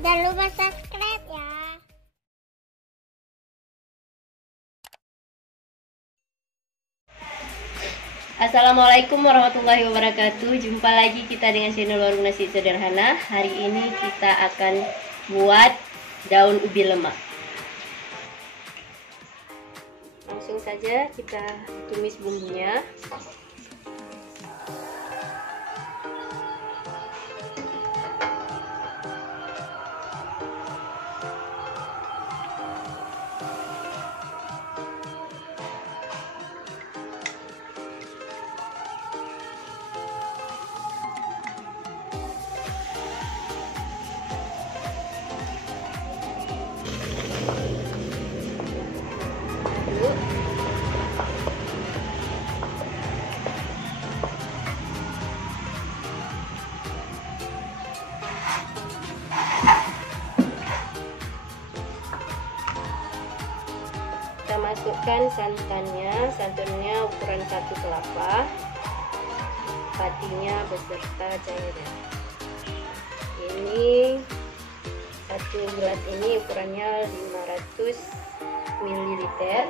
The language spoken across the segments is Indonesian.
Jangan lupa subscribe ya. Assalamualaikum warahmatullahi wabarakatuh. Jumpa lagi kita dengan channel Warung Nasi Sederhana. Hari ini kita akan buat daun ubi lemak. Langsung saja kita tumis bumbunya. Kita masukkan santannya ukuran 1 kelapa, patinya beserta cairnya. Ini satu gelas ini ukurannya 500 ml. Ml.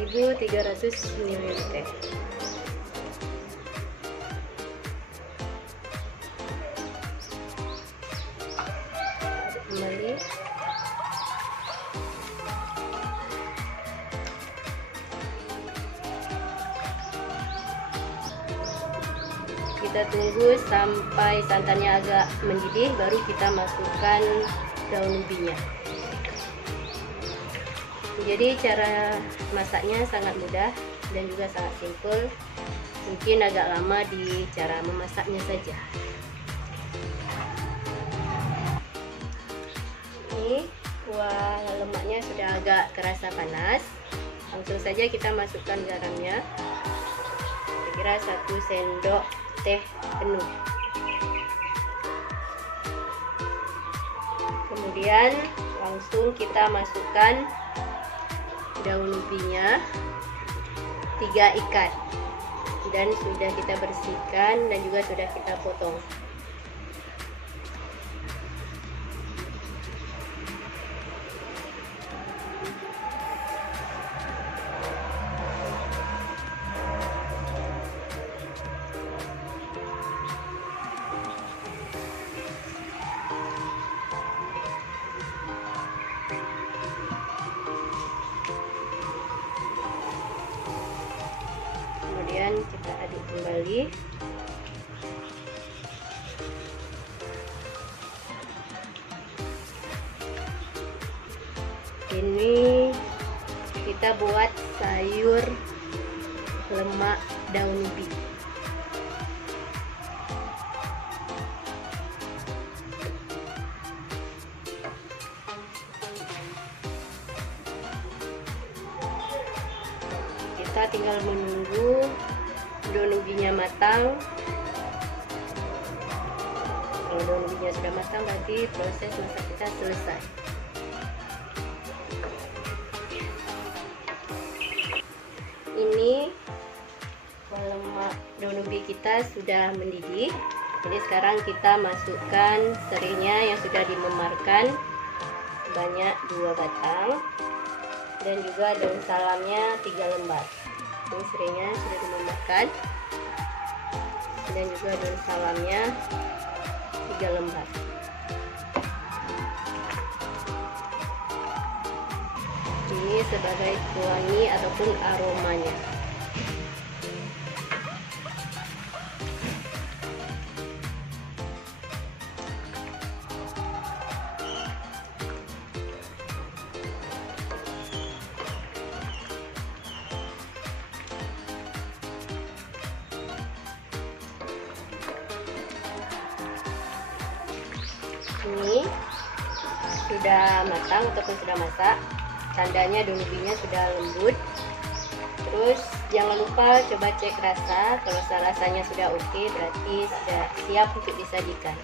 1300 ml. Kembali. Kita tunggu sampai santannya agak mendidih, baru kita masukkan daun ubinya. Jadi cara masaknya sangat mudah dan juga sangat simpel. Mungkin agak lama di cara memasaknya saja. Ini kuah lemaknya sudah agak terasa panas. Langsung saja kita masukkan garamnya. Kira-kira 1 sendok teh penuh. Kemudian langsung kita masukkan daun ubinya 3 ikat, dan sudah kita bersihkan dan juga sudah kita potong. Kemudian kita aduk kembali. Ini kita buat sayur lemak daun ubi. Kita tinggal menunggu daun ubinya matang. Kalau daun ubinya sudah matang, berarti proses masak kita selesai. Ini lemak daun ubi kita sudah mendidih. Jadi sekarang kita masukkan serainya yang sudah dimemarkan sebanyak 2 batang, dan juga daun salamnya 3 lembar. Ini serainya sudah dimemarkan, dan juga daun salamnya 3 lembar. Ini sebagai pewangi ataupun aromanya. Ini sudah matang ataupun sudah masak. Tandanya daun ubinya sudah lembut. Terus jangan lupa coba cek rasa. Kalau rasanya sudah oke, berarti sudah siap untuk disajikan.